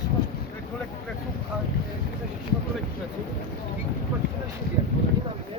Trzymasz kolegi pleców, a Krysia się trzyma kolegi pleców i patrz na siebie. Nie na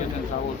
jeden założyć.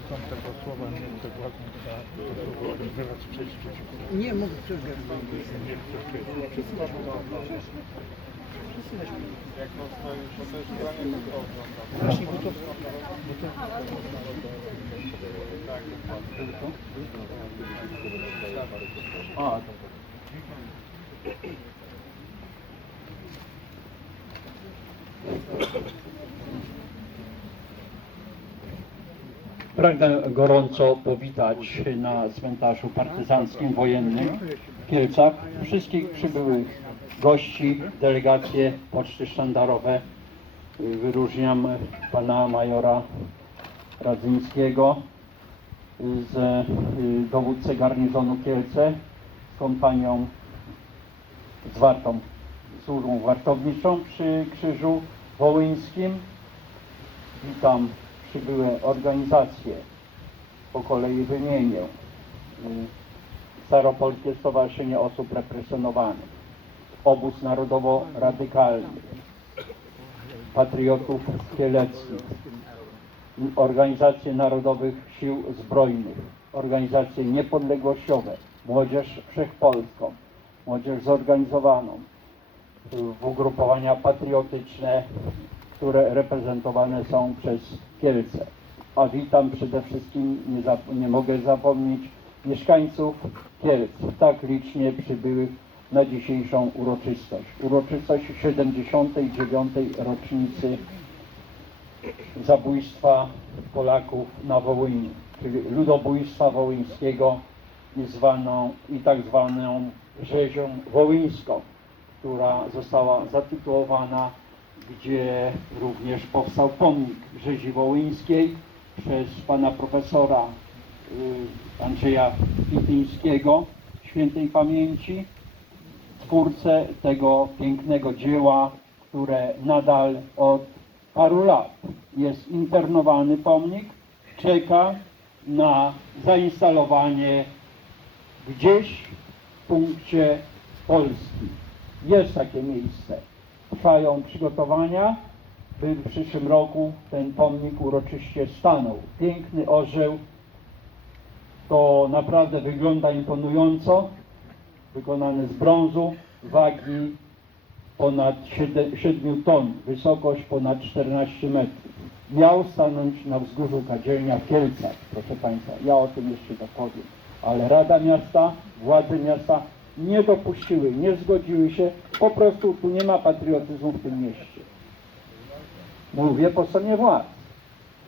chcą tego słowa, nie chcę ładnie za to słowo wyraz przejść przeciwko. Nie mogę przerwać. Nie chcę przejść. Jak to stoi, to jest dla niego to oglądam. Właśnie, bo to, bo to A, dobra. Pragnę gorąco powitać na cmentarzu partyzanckim wojennym w Kielcach wszystkich przybyłych gości, delegacje Poczty Sztandarowe. Wyróżniam pana majora Radzyńskiego z y, dowódcę garnizonu Kielce z kompanią zwartą służbą wartowniczą przy Krzyżu Wołyńskim. Witam przybyłe organizacje. Po kolei wymienię. Y, Staropolskie Stowarzyszenie Osób Represjonowanych, Obóz Narodowo-Radykalny, Patriotów Kieleckich, Organizacje Narodowych Sił Zbrojnych, Organizacje Niepodległościowe, Młodzież Wszechpolską, Młodzież Zorganizowaną, y, ugrupowania patriotyczne, które reprezentowane są przez Kielce. A witam przede wszystkim, nie, nie mogę zapomnieć, mieszkańców Kielc, tak licznie przybyłych na dzisiejszą uroczystość. Uroczystość 79. rocznicy zabójstwa Polaków na Wołyniu, czyli ludobójstwa wołyńskiego zwaną, i tak zwaną rzezią wołyńską, która została zatytułowana, gdzie również powstał pomnik rzezi wołyńskiej przez pana profesora y, Andrzeja Pityńskiego, świętej pamięci, twórcę tego pięknego dzieła, które nadal od paru lat jest internowany pomnik, czeka na zainstalowanie gdzieś w punkcie Polski. Jest takie miejsce. Trwają przygotowania, by w przyszłym roku ten pomnik uroczyście stanął. Piękny orzeł, to naprawdę wygląda imponująco, wykonany z brązu, wagi ponad 7, 7 ton, wysokość ponad 14 metrów. Miał stanąć na wzgórzu Kadzielnia w Kielcach, proszę Państwa. Ja o tym jeszcze dopowiem. Ale Rada Miasta, władze miasta nie dopuściły, nie zgodziły się. Po prostu tu nie ma patriotyzmu w tym mieście. Mówię po stronie władz.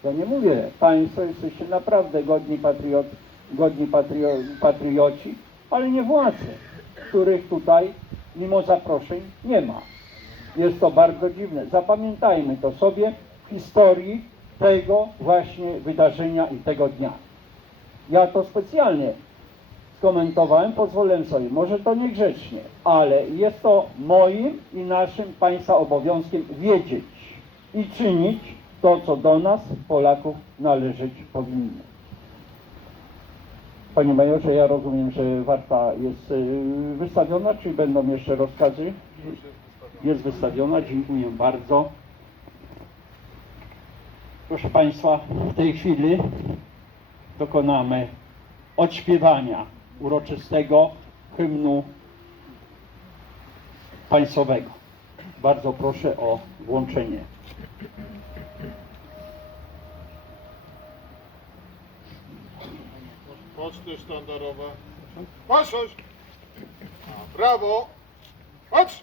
To nie mówię, Państwo jesteście naprawdę godni, patriot, godni patrio, patrioci, ale nie władze, których tutaj mimo zaproszeń nie ma. Jest to bardzo dziwne. Zapamiętajmy to sobie w historii tego właśnie wydarzenia i tego dnia. Ja to specjalnie skomentowałem, pozwolę sobie, może to niegrzecznie, ale jest to moim i naszym Państwa obowiązkiem wiedzieć i czynić to, co do nas, Polaków, należeć powinno. Panie Majorze, ja rozumiem, że warta jest y, wystawiona, czy będą jeszcze rozkazy? Jest wystawiona, dziękuję bardzo. Proszę Państwa, w tej chwili dokonamy odśpiewania uroczystego hymnu państwowego. Bardzo proszę o włączenie. Poczty sztandarowe. Patrz!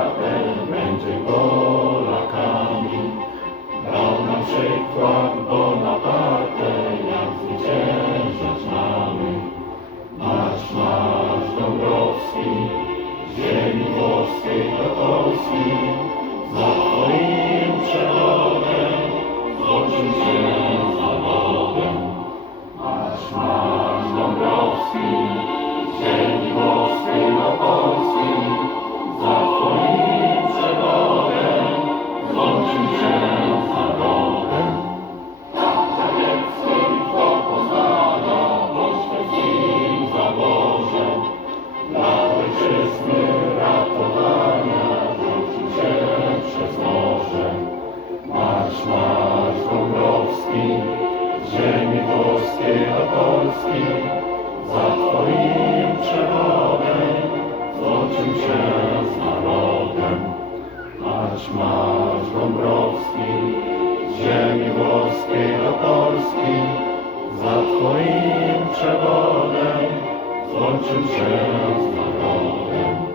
Marsz Dąbrowski, z ziemi włoskiej do Polski, za Twoim przewodem, złączył się z narodem.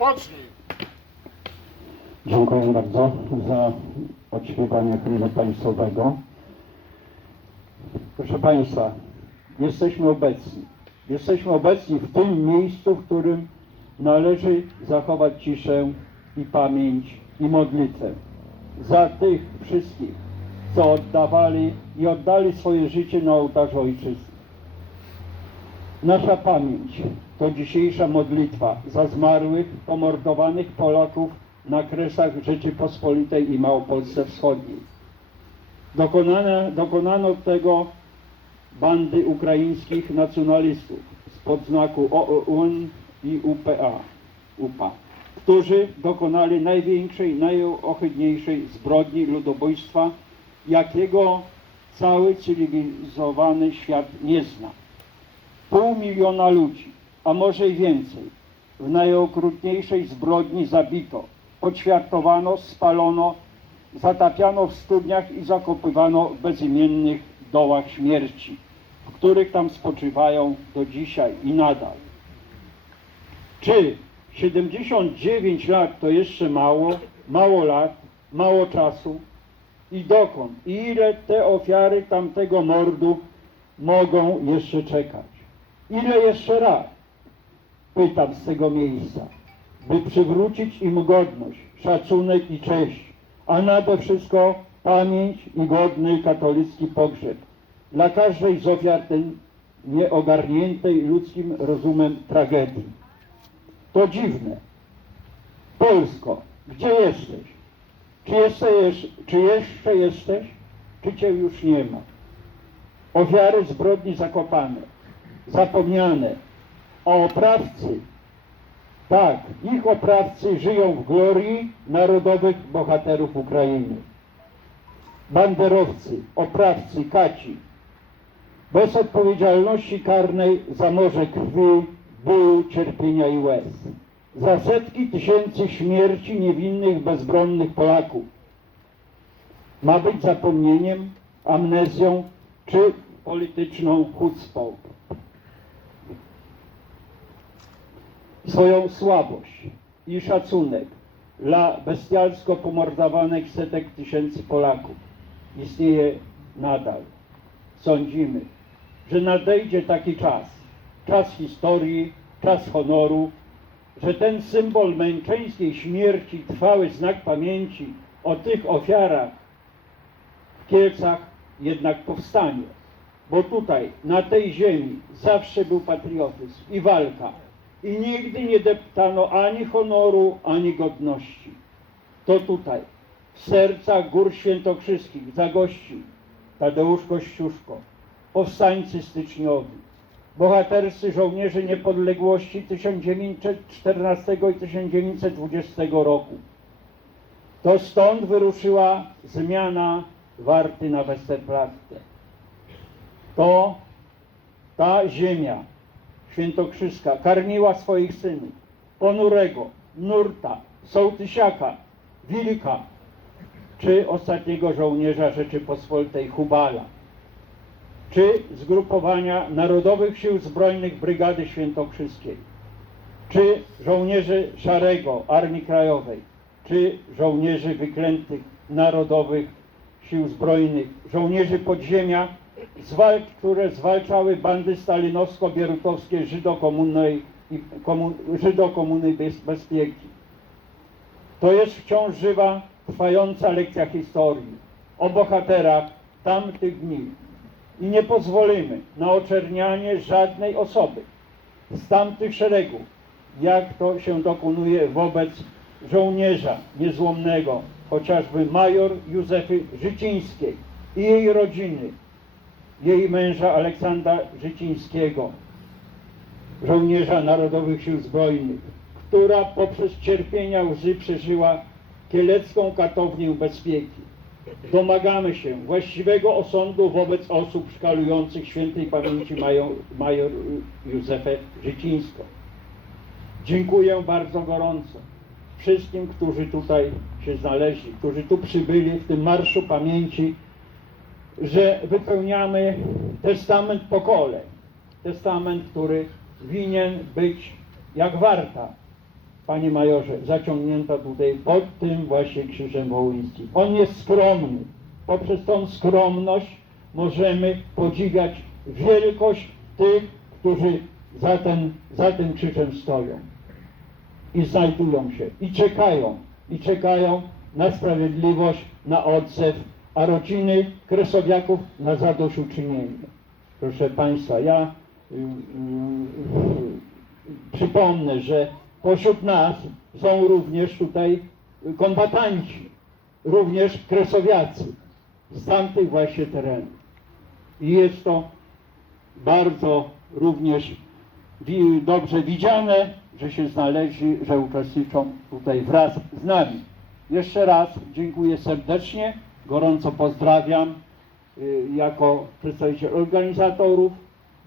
Spocznij! Dziękuję bardzo za odśpiewanie hymnu państwowego. Proszę Państwa, jesteśmy obecni. Jesteśmy obecni w tym miejscu, w którym należy zachować ciszę i pamięć i modlitwę za tych wszystkich, co oddawali i oddali swoje życie na ołtarzu Ojczyzny. Nasza pamięć to dzisiejsza modlitwa za zmarłych, pomordowanych Polaków na kresach Rzeczypospolitej i Małopolsce Wschodniej. Dokonane, dokonano tego bandy ukraińskich nacjonalistów spod znaku OUN i UPA, UPA, którzy dokonali największej, najohydniejszej zbrodni ludobójstwa, jakiego cały cywilizowany świat nie zna pół miliona ludzi, a może i więcej, w najokrutniejszej zbrodni zabito, poćwiartowano, spalono, zatapiano w studniach i zakopywano w bezimiennych dołach śmierci, w których tam spoczywają do dzisiaj i nadal. Czy 79 lat to jeszcze mało, mało lat, mało czasu? I dokąd? I ile te ofiary tamtego mordu mogą jeszcze czekać? Ile jeszcze raz? Pytam z tego miejsca, by przywrócić im godność, szacunek i cześć, a nade wszystko pamięć i godny katolicki pogrzeb dla każdej z ofiar tej nieogarniętej ludzkim rozumem tragedii. To dziwne. Polsko, gdzie jesteś? Czy, czy jeszcze jesteś? Czy cię już nie ma? Ofiary zbrodni zakopane zapomniane, a oprawcy, tak, ich oprawcy żyją w glorii narodowych bohaterów Ukrainy. Banderowcy, oprawcy, kaci, bez odpowiedzialności karnej za morze krwi, bólu, cierpienia i łez. Za setki tysięcy śmierci niewinnych, bezbronnych Polaków. Ma być zapomnieniem, amnezją czy polityczną chucpą. Swoją słabość i szacunek dla bestialsko pomordowanych setek tysięcy Polaków istnieje nadal. Sądzimy, że nadejdzie taki czas, czas historii, czas honoru, że ten symbol męczeńskiej śmierci, trwały znak pamięci o tych ofiarach w Kielcach jednak powstanie. Bo tutaj, na tej ziemi, zawsze był patriotyzm i walka i nigdy nie deptano ani honoru, ani godności. To tutaj, w sercach gór świętokrzyskich, zagości Tadeusz Kościuszko, powstańcy styczniowi, bohaterscy żołnierze niepodległości 1914 i 1920 roku. To stąd wyruszyła zmiana warty na Westerplatte. To ta ziemia, świętokrzyska karmiła swoich synów, ponurego, nurta, sołtysiaka, wilka, czy ostatniego żołnierza Rzeczypospolitej Hubala, czy zgrupowania Narodowych Sił Zbrojnych Brygady Świętokrzyskiej, czy żołnierzy Szarego Armii Krajowej, czy żołnierzy wyklętych Narodowych Sił Zbrojnych, żołnierzy podziemia z walk, które zwalczały bandy stalinowsko-bierutowskie Żydokomuny i komun, Żydokomuny bez, bezpieki. To jest wciąż żywa, trwająca lekcja historii o bohaterach tamtych dni. I nie pozwolimy na oczernianie żadnej osoby z tamtych szeregów, jak to się dokonuje wobec żołnierza niezłomnego, chociażby major Józefy Życińskiej i jej rodziny, jej męża Aleksandra Życińskiego, żołnierza Narodowych Sił Zbrojnych, która poprzez cierpienia łzy przeżyła kielecką katownię bezpieki. Domagamy się właściwego osądu wobec osób szkalujących świętej pamięci major, major Józefę Życińską. Dziękuję bardzo gorąco wszystkim, którzy tutaj się znaleźli, którzy tu przybyli w tym Marszu Pamięci, że wypełniamy testament pokoleń. Testament, który winien być jak warta, panie majorze, zaciągnięta tutaj pod tym właśnie krzyżem wołyńskim. On jest skromny. Poprzez tą skromność możemy podziwiać wielkość tych, którzy za, ten, za tym krzyżem stoją i znajdują się i czekają, i czekają na sprawiedliwość, na odzew, a rodziny kresowiaków na zadośćuczynienie. Proszę Państwa, ja y, y, przypomnę, że pośród nas są również tutaj kombatanci, również kresowiacy z tamtych właśnie terenów. I jest to bardzo również dobrze widziane, że się znaleźli, że uczestniczą tutaj wraz z nami. Jeszcze raz dziękuję serdecznie, gorąco pozdrawiam y, jako przedstawiciel organizatorów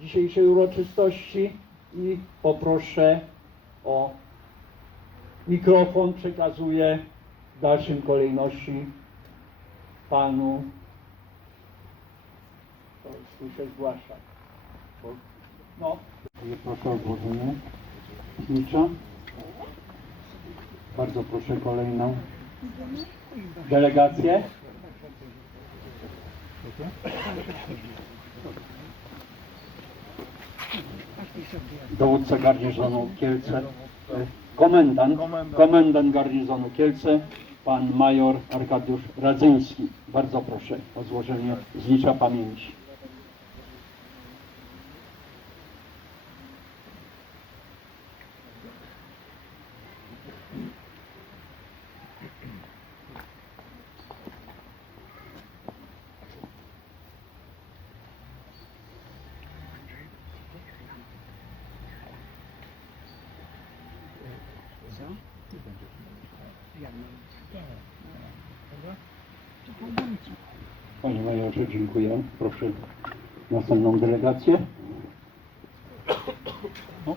dzisiejszej uroczystości i poproszę o mikrofon, przekazuję w dalszym kolejności panu, tu się zgłasza. No. Proszę o złożenie znicza. Bardzo proszę kolejną delegację. Dowódca garnizonu Kielce, e, komendant, komendant garnizonu Kielce, pan major Arkadiusz Radzyński. Bardzo proszę o złożenie znicza pamięci. Panie majorze, dziękuję. Proszę następną delegację. No,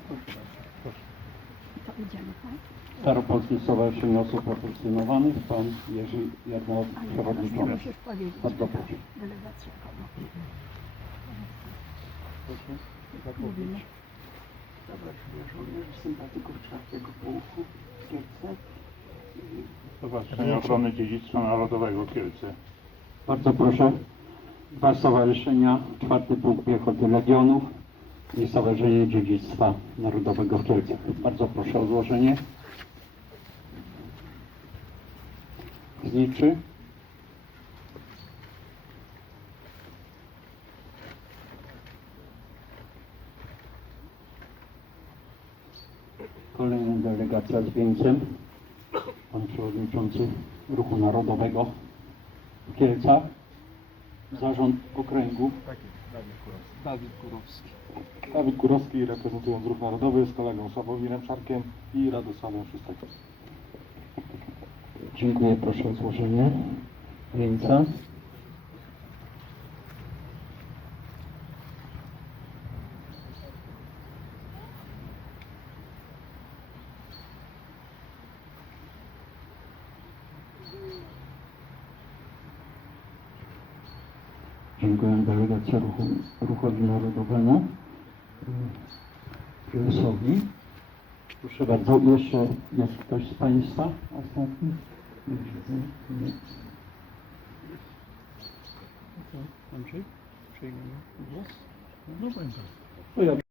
Staropolskie Stowarzyszenie Osób Represjonowanych, pan Jerzy Jarmoł, przewodniczący. Musisz powiedzieć, Bardzo proszę. delegacja kogo. Proszę Mówimy. Stowarzyszenie Żołnierzy Sympatyków Czwartego Pułku w Kielce. Stowarzyszenie Ochrony Dziedzictwa Narodowego Kielce. Bardzo proszę. Dwa stowarzyszenia, czwarty pułk piechoty Legionów i Stowarzyszenie Dziedzictwa Narodowego w Kielcach. Bardzo proszę o złożenie. Zniczy. Kolejna delegacja z wieńcem. Pan Przewodniczący Ruchu Narodowego w Kielcach. Zarząd Okręgu. Dawid Kurowski. Dawid Kurowski reprezentując Ruch Narodowy z kolegą Sławomirem Szarkiem i Radosławem Szóstek. Dziękuję, proszę o złożenie wieńca. Delegacja ruchu, Ruchowi Narodowemu. Kresowi. Proszę bardzo, jeszcze jest ktoś z Państwa ostatni? Nie. Andrzej? przyjmie głos. No ja